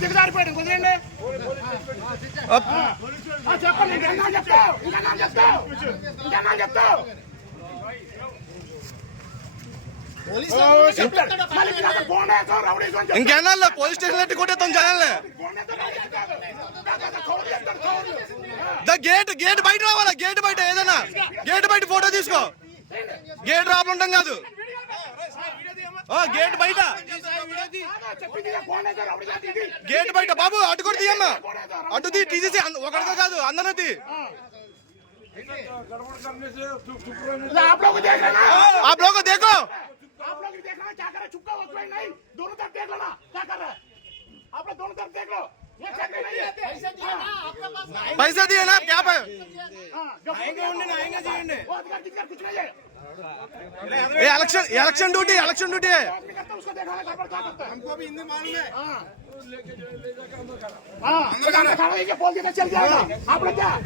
దిగజారిపోయాడు కుదిరండి చెప్పండి ఇంకెన్నా చెప్తావు ఇంకెన్నా police station కొట్టేస్తాం జనాల్ని గేట్ బయట రావాలా గేట్ బయట ఏదైనా గేట్ బయట ఫోటో తీసుకో గేట్ రాబడి ఉంటాం కాదు గేట్ బయట గేట్ బయట బాబు అటు కూడా తీయమ్మా అటు తీసేసి ఒకరితో కాదు అందరిది आप लोग देखो आप लोग देखना क्या कर रहे चुपका हो नहीं दोनों तरफ देख लो ना क्या कर रहे आप लोग दोनों तरफ देख लो ये चेक नहीं है पैसा दिए ना क्या पे आएंगे वो अधिकार किसका कुछ नहीं है ये इलेक्शन ड्यूटी है उसको देखना है हमको भी हिंदी मालूम है ये बोल देता चल जाएगा आप लोग क्या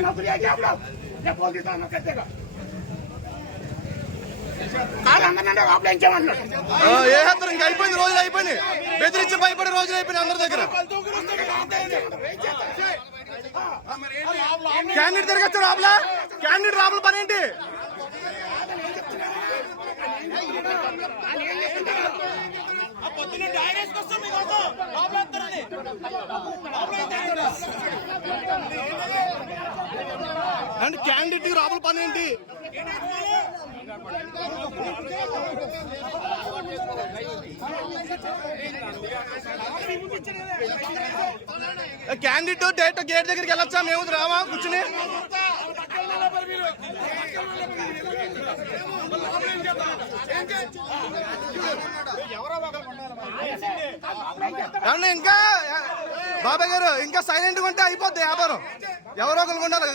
नौकरी आएगी आप लोग ये बोल देता ना कर देगा ఇంకా అయిపోయింది రోజులు అయిపోయినాయి బెదిరించి భయపడే రోజులు అయిపోయినాయి అందరి దగ్గర క్యాండిడేట్ తిరగచ్చు రాబులా క్యాండిడేట్ రాబుల పని ఏంటి అండ్ క్యాండిడేట్ రాబుల పని ఏంటి క్యాండిడేట్ డైరెక్ట్ గేట్ దగ్గరికి వెళ్ళొచ్చా మేము రావా కూర్చుని ఇంకా బాబాయ్ గారు ఇంకా సైలెంట్ గా ఉంటే అయిపోద్ది వ్యాపారం ఎవరో ఒకరు ఉండాలి